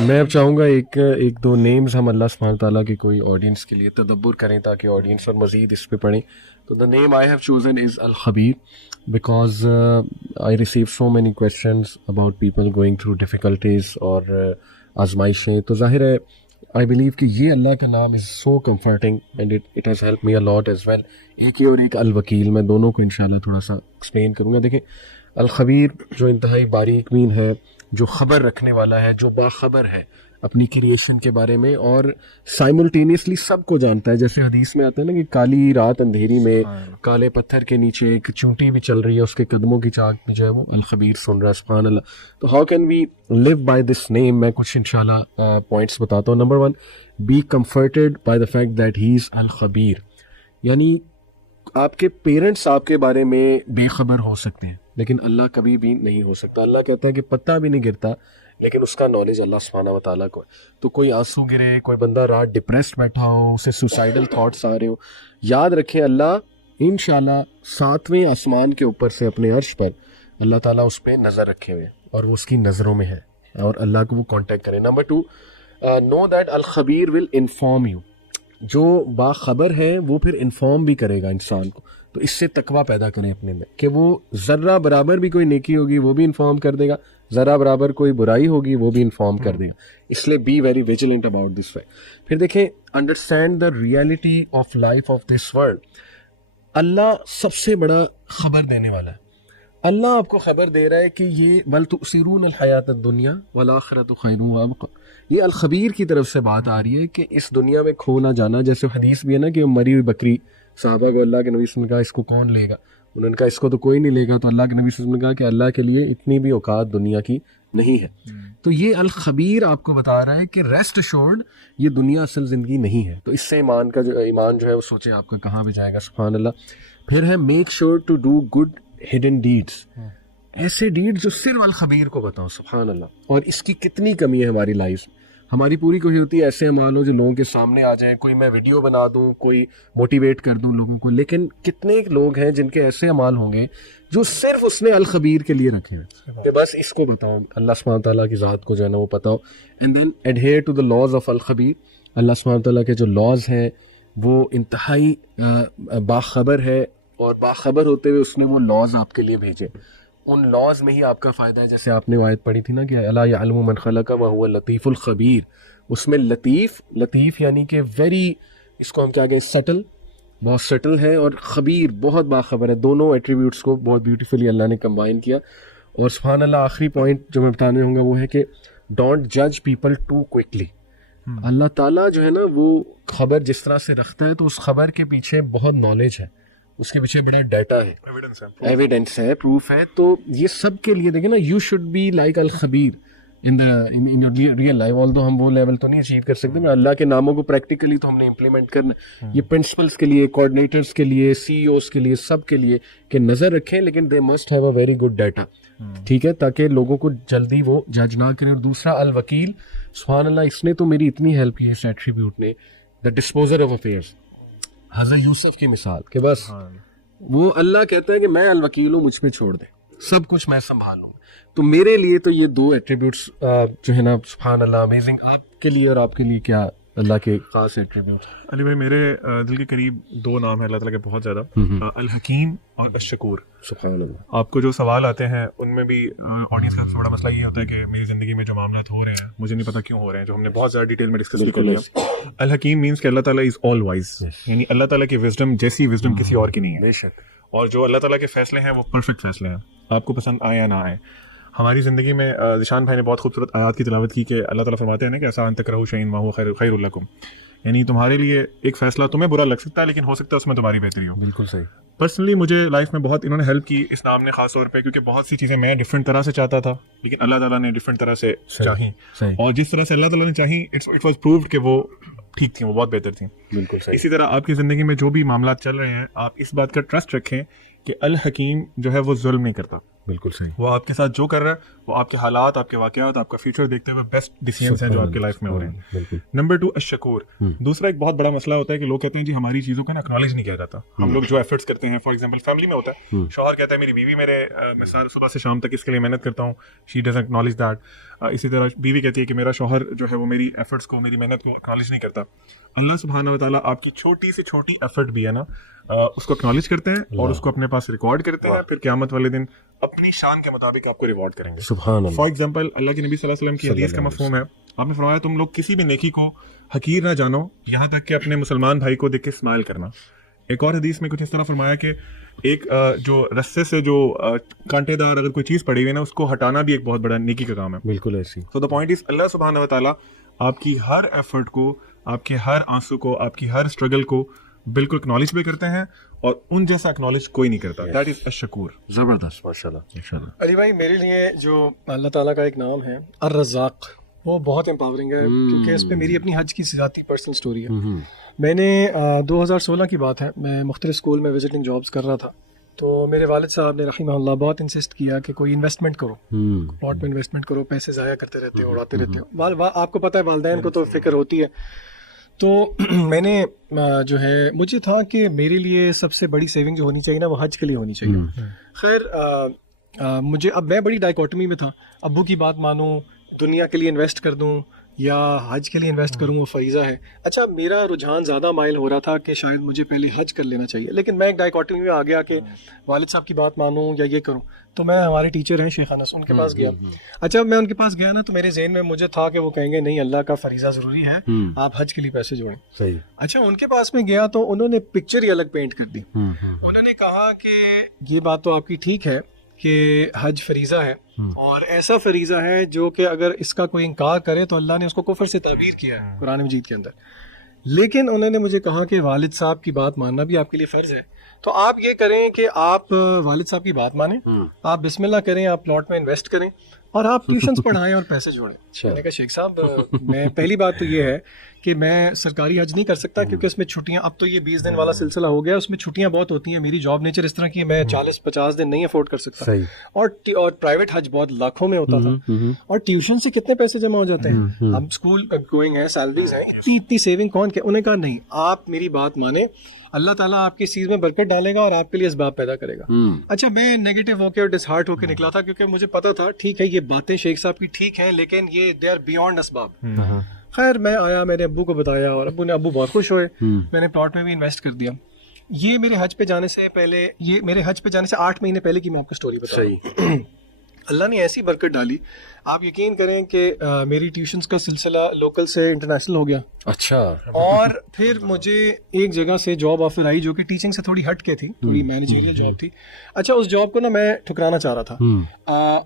मैं अब चाहूँगा एक एक दो नेम्स हम अल्लाह सुब्हानहू तआला की कोई ऑडियंस के लिए तदब्बुर करें ताकि ऑडियंस और मज़ीद इस पे पढ़ें। तो the name I have chosen is Al Khabir because I receive so many questions about people going through difficulties और आजमाइशें। तो ज़ाहिर है आई बिलीव कि ये अल्लाह का नाम is so comforting and it has help me a lot as well. एक ही और एक अल वकील, मैं दोनों को इंशाल्लाह थोड़ा सा एक्सप्लेन करूँगा। देखिए, अल खबीर जो इंतहाई बारीक बीन है, जो ख़बर रखने वाला है, जो बाखबर है अपनी क्रिएशन के बारे में और साइमल्टेनियसली सबको जानता है। जैसे हदीस में आता है ना कि काली रात अंधेरी में काले पत्थर के नीचे एक चूंटी भी चल रही है, उसके कदमों की चाक में जो है वो अल खबीर सुन रहा है। सुभान अल्लाह। तो how can we live by this name? मैं कुछ इंशाल्लाह पॉइंट्स बताता हूँ। Number 1, be comforted by the fact that he is अल खबीर। यानी आपके पेरेंट्स आपके बारे में बेखबर हो सकते हैं लेकिन अल्लाह कभी भी नहीं हो सकता। अल्लाह कहता है कि पत्ता भी नहीं गिरता लेकिन उसका नॉलेज अल्लाह सुब्हानहू व तआला को है। तो कोई आंसू गिरे, कोई बंदा रात डिप्रेस्ड बैठा हो, उसे सुसाइडल थॉट्स आ रहे हो, याद रखें अल्लाह इंशाल्लाह 7वें आसमान के ऊपर से अपने अर्श पर अल्लाह ताला उस पर नज़र रखे हुए और वो उसकी नज़रों में है और अल्लाह को वो कांटेक्ट करें। Number 2, know that Al Khabir will inform you. जो बाखबर है वो फिर इन्फॉर्म भी करेगा इंसान को। तो इससे तकवा पैदा करें अपने में कि वो ज़र्रा बराबर भी कोई नेकी होगी वो भी इन्फॉर्म कर देगा, ज़रा बराबर कोई बुराई होगी वो भी इन्फॉर्म कर देगा। इसलिए be very vigilant about this way. फिर देखें, understand the reality of life of this world. अल्लाह सबसे बड़ा खबर देने वाला है। अल्लाह आपको खबर दे रहा है कि ये बल तुसिरून अल हयात दुनिया वल आखिरतु खैरुन व अबक़ा। ये अल खबीर की तरफ से बात आ रही है कि इस दुनिया में खो ना जाना। जैसे हदीस भी है ना कि मरी हुई बकरी, साहबा को अल्लाह के नबी ने कहा इसको कौन लेगा? उन्होंने कहा इसको तो कोई नहीं लेगा। तो अल्लाह के नबी ने कहा कि अल्लाह के लिए इतनी भी औकात दुनिया की नहीं है। तो ये अल खबीर आपको बता रहा है कि रेस्ट अश्योर्ड ये दुनिया असल ज़िंदगी नहीं है। तो इससे ईमान जो है वो सोचे आपका कहाँ भी जाएगा। सुभान अल्लाह। फिर है make sure to do good hidden deeds. ऐसे डीड्स जो सिर्फ अल खबीर को बताओ। सुभान अल्लाह। और इसकी कितनी कमी है हमारी लाइफ में। हमारी पूरी कोशिश होती है ऐसे अमाल हो जो लोगों के सामने आ जाए, कोई मैं वीडियो बना दूं, कोई मोटिवेट कर दूं लोगों को। लेकिन कितने लोग हैं जिनके ऐसे अमाल होंगे जो सिर्फ उसने अल खबीर के लिए रखे हैं कि बस इसको बताओ, अल्लाह सुब्हानहू तआला की ज़ात को जो है ना वो बताओ। And then adhere to the laws of अल खबीर। अल्लाह सुब्हानहू तआला के जो लॉज हैं वो इंतहाई बाखबर है और बाखबर होते हुए उसने वो लॉज आपके लिए भेजे। उन लॉज में ही आपका फ़ायदा है। जैसे आपने आयत पढ़ी थी ना कि अला यअलमु मन खलक़ व हुवा लतीफ़ुल खबीर। उसमें लतीफ़ यानी कि वेरी, इसको हम क्या कहें, सटल, बहुत सटल है, और खबीर बहुत बाखबर है। दोनों एट्रीब्यूट्स को बहुत ब्यूटीफुली अल्लाह ने कंबाइन किया। और सुभान अल्लाह, आखिरी पॉइंट जो मैं बताने होऊंगा वो है कि डोंट जज पीपल टू क्विकली। अल्लाह ताला जो है ना वो खबर जिस तरह से रखता है तो उस खबर के पीछे बहुत नॉलेज है, उसके पीछे बड़ा डाटा है, एविडेंस है, प्रूफ है। तो ये सब के लिए देखें ना, you should be like all Khabir in your real life. Although हम वो लेवल तो नहीं अचीव कर सकते, मैं अल्लाह के नामों को प्रैक्टिकली तो हमने इम्प्लीमेंट करना। ये प्रिंसिपल्स के लिए, कोऑर्डिनेटर्स के लिए, सीईओज के लिए, सब के लिए कि नज़र रखें, लेकिन they must have a very good data. ठीक है, ताकि लोगों को जल्दी वो जज ना करें। और दूसरा अल वकील, सुभान अल्लाह, इसने तो मेरी इतनी हेल्प की है इस एट्रीब्यूट ने, द डिस्पोजर ऑफ अफेयर्स। हज़रत यूसुफ की मिसाल कि बस वो अल्लाह कहता है कि मैं अल वकील हूँ, मुझ पे छोड़ दे, सब कुछ मैं संभालूँ। तो मेरे लिए तो ये दो एट्रीब्यूट्स जो है ना, सुभान अल्लाह, अमेजिंग। आपके लिए और आपके लिए क्या अल्लाह के खास एट्रीब्यूट? अली भाई, मेरे दिल के करीब दो नाम है अल्लाह ताला के बहुत ज़्यादा, अल हकीम और अश शकूर। सुभान अल्लाह। आपको जो सवाल आते हैं उनमें भी ऑडियंस का सबसे बड़ा मसला ये होता है कि मेरी ज़िंदगी में जो मामला हो रहे हैं मुझे नहीं पता क्यों हो रहे हैं, जो हमने बहुत ज़्यादा डिटेल में डिस्कस भी कर लिया। अल हकीम मीन्स कि अल्लाह ताला इज़ ऑल वाइज, यानी अल्लाह ताला की विजडम जैसी विजडम किसी और की नहीं है। बेशक। और जो अल्लाह ताला के फैसले हैं वो परफेक्ट फैसले हैं, आपको पसंद आए या ना आए। हमारी ज़िंदगी में ज़िशान भाई ने बहुत खूबसूरत आयत की तिलावत की कि अल्लाह ताला फरमाते हैं ना कि आसान तकरहू शैइन मा हुवा खैरुल लकुम, यानी तुम्हारे लिए एक फ़ैसला तुम्हें बुरा लग सकता है लेकिन हो सकता है उसमें तुम्हारी बेहतरी हो। बिल्कुल सही। पर्सनली मुझे लाइफ में बहुत इन्होंने हेल्प की इस नाम ने, ख़ास तौर पे क्योंकि बहुत सी चीज़ें मैं डिफरेंट तरह से चाहता था लेकिन अल्लाह ताला ने डिफरेंट तरह से चाही, और जिस तरह से अल्लाह ताला ने चाही इट वाज प्रूव्ड कि वो ठीक थी, वो बहुत बेहतर थी। बिल्कुल सही। इसी तरह आपकी ज़िंदगी में जो भी मामला चल रहे हैं, आप इस बात का ट्रस्ट रखें कि अल हकीम जो है वो जुल्म नहीं करता। बिल्कुल सही। वो आपके साथ जो कर रहा है वो आपके हालात, आपके वाकयात, आपका फ्यूचर देखते हुए बेस्ट डिसीजंस हैं जो आपकी लाइफ में हो रहे हैं। बिल्कुल। नंबर 2 अशकूर। दूसरा एक बहुत बड़ा मसला होता है कि लोग कहते हैं जी हमारी चीज़ों को ना एक्नॉलेज नहीं किया जाता। हम लोग जो एफर्ट्स करते हैं, फॉर एग्जांपल फैमिली में होता है, शौहर कहता है मेरी बीवी मैं सुबह से शाम तक इसके लिए मेहनत करता हूँ, शी डजंट एक्नॉलेज दैट। इसी तरह बीवी कहती है कि मेरा शौहर जो है वो मेरी एफर्ट्स को, मेरी मेहनत को एक्नॉलेज नहीं करता। अल्लाह सुब्हानहू व तआला आपकी छोटी से छोटी एफर्ट भी है ना उसको एक्नॉलेज करते हैं और उसको अपने पास रिकॉर्ड करते हैं, फिर क़यामत वाले दिन अपनी शान के मुताबिक आपको रिवॉर्ड करेंगे। सुभान अल्लाह। फॉर एग्जांपल अल्लाह के नबी सल्लल्लाहु अलैहि वसल्लम की हदीस का मफ़हूम है, आपने फरमाया तुम लोग किसी भी नेकी को हकीर ना जानो, यहाँ तक कि अपने मुसलमान भाई को देख के स्माइल करना। एक और हदीस में कुछ इस तरह फरमाया कि एक जो रस्से से जो कांटेदार अगर कोई चीज़ पड़ी हुई है ना, उसको हटाना भी एक बहुत बड़ा नेकी का काम है। बिल्कुल ऐसी। सो द पॉइंट इज अल्लाह सुब्हानहू व तआला आपकी हर एफर्ट को, आपके हर आंसू को, आपकी हर स्ट्रगल को बिल्कुल एक्नॉलेज भी करते हैं और उन जैसा एक्नॉलेज कोई नहीं करता। दैट इज अशकूर। ज़बरदस्त, माशाल्लाह माशाल्लाह। अली भाई, मेरे लिए जो अल्लाह ताला का एक नाम है अर्रज़ाक़, वो बहुत एम्पावरिंग है क्योंकि इस पे मेरी अपनी हज की ज़ाती पर्सनल स्टोरी है। मैंने 2016 की बात है, मैं मुख्तलिफ स्कूल में विजिटिंग जॉब्स कर रहा था, तो मेरे वालिद साहब ने रहीमहुल्लाह बहुत इंसिस्ट किया कि कोई इन्वेस्टमेंट करो, प्लॉट में इन्वेस्टमेंट करो, पैसे ज़ाया करते रहते हो, उड़ाते रहते हो। आपको पता है वालिदैन को तो फ़िक्र होती है। तो मैंने जो है, मुझे था कि मेरे लिए सबसे बड़ी सेविंग जो होनी चाहिए ना, वो हज के लिए होनी चाहिए। खैर मुझे, अब मैं बड़ी डाइकोटमी में था, अब्बू की बात मानूं, दुनिया के लिए इन्वेस्ट कर दूं या हज के लिए इन्वेस्ट करूं, वो फ़रीज़ा है। अच्छा, मेरा रुझान ज़्यादा माइल हो रहा था कि शायद मुझे पहले हज कर लेना चाहिए, लेकिन मैं एक डाइकोटमी में आ गया कि वालिद साहब की बात मानूं या ये करूं। तो मैं, हमारे टीचर हैं शेख अनस, उनके पास गया। अच्छा, मैं उनके पास गया ना, तो मेरे ज़हन में मुझे था कि वो कहेंगे नहीं, अल्लाह का फ़रीज़ा ज़रूरी है, आप हज के लिए पैसे जोड़ें। सही। अच्छा, उनके पास में गया तो उन्होंने पिक्चर ही अलग पेंट कर दी। उन्होंने कहा कि ये बात तो आपकी ठीक है कि हज फरीज़ा है, और ऐसा फरीज़ा है जो कि अगर इसका कोई इनकार करे तो अल्लाह ने उसको कुफ्र से ताबीर किया है कुरान मजीद के अंदर। लेकिन उन्होंने मुझे कहा कि वालिद साहब की बात मानना भी आपके लिए फ़र्ज़ है, तो आप ये करें कि आप वालिद साहब की बात मानें, आप बिस्मिल्लाह करें, आप प्लॉट में इन्वेस्ट करें और आप ट्यूशन्स पढ़ाएं और पैसे जोड़ें। मैंने कहा शेख साहब, मैं, पहली बात तो ये है कि मैं सरकारी हज नहीं कर सकता क्योंकि उसमें छुट्टियां, अब तो ये 20 दिन वाला सिलसिला हो गया, उसमें छुट्टियां बहुत होती हैं। मेरी जॉब नेचर इस तरह की है, मैं 40-50 दिन नहीं अफोर्ड कर सकता। और प्राइवेट हज बहुत लाखों में होता था, और ट्यूशन से कितने पैसे जमा हो जाते हैं। हम स्कूल गोइंग है, सैलरीज हैं, इतनी सेविंग कौन के। उन्होंने कहा नहीं, आप मेरी बात माने, अल्लाह ताला आपकी इस चीज़ में बरकत डालेगा और आपके लिए इसबाब पैदा करेगा। अच्छा, मैं नेगेटिव होकर और डिसहार्ट होकर निकला था क्योंकि मुझे पता था ठीक है ये बातें शेख साहब की ठीक हैं, लेकिन ये दे आर बियॉन्ड असबाब। खैर मैं आया, मैंने अब्बू को बताया और अब्बू बहुत खुश हुए। मैंने प्लॉट में भी इन्वेस्ट कर दिया। ये मेरे हज पे जाने से पहले, ये मेरे हज पे जाने से 8 महीने पहले की मैं आपको स्टोरी बता रहा हूं। अल्लाह ने ऐसी बरकत डाली, आप यकीन करें कि मेरी ट्यूशन्स का सिलसिला लोकल से इंटरनेशनल हो गया। अच्छा। और फिर मुझे एक जगह से जॉब ऑफर आई जो कि टीचिंग से थोड़ी हट के थी, थोड़ी मैनेजरियल जॉब थी। अच्छा, उस जॉब को ना मैं ठुकराना चाह रहा था।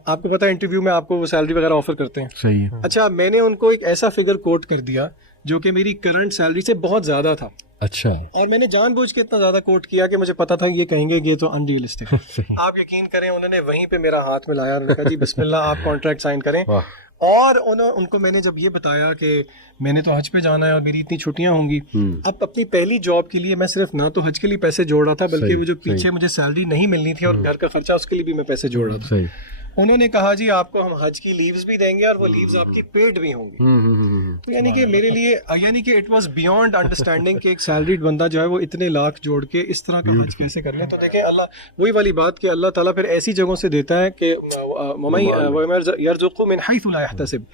आपको पता है इंटरव्यू में आपको वो सैलरी वगैरह ऑफर करते हैं। सही है। अच्छा, मैंने उनको एक ऐसा फिगर कोट कर दिया जो कि मेरी करंट सैलरी से बहुत ज्यादा था। अच्छा। और मैंने जानबूझ के इतना ज्यादा कोट किया कि मुझे पता था ये कहेंगे ये तो अनरियलिस्टिक है। आप यकीन करें, उन्होंने वहीं पे मेरा हाथ मिलाया और कहा जी बिस्मिल्लाह, आप कॉन्ट्रैक्ट साइन करें। और उनको मैंने जब ये बताया कि मैंने तो हज पे जाना है और मेरी इतनी छुट्टियां होंगी, अब अपनी पहली जॉब के लिए मैं सिर्फ ना तो हज के लिए पैसे जोड़ रहा था, बल्कि वो जो पीछे मुझे सैलरी नहीं मिलनी थी और घर का खर्चा, उसके लिए भी मैं पैसे जोड़ रहा था। उन्होंने कहा जी आपको हम हज की लीव्स भी देंगे और वो लीव्स आपकी पेड भी होंगी। तो यानी कि मेरे लिए, यानी कि इट वाज बियॉन्ड अंडरस्टैंडिंग कि एक सैलरीड बंदा जो है वो इतने लाख जोड़ के इस तरह का हज कैसे कर ले। तो देखें, अल्लाह, वही वाली बात कि अल्लाह ताला फिर ऐसी जगहों से देता है कि यरज़ुक़ु मिन हैथु ला यहतसिब।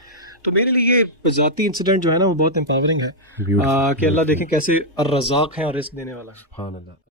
तो मेरे लिए ये ज़ाती इंसिडेंट जो है ना, वो बहुत एम्पावरिंग है कि अल्लाह देखें कैसे अर्रज़ाक़ है और रिस्क देने वाला है। सुभान अल्लाह।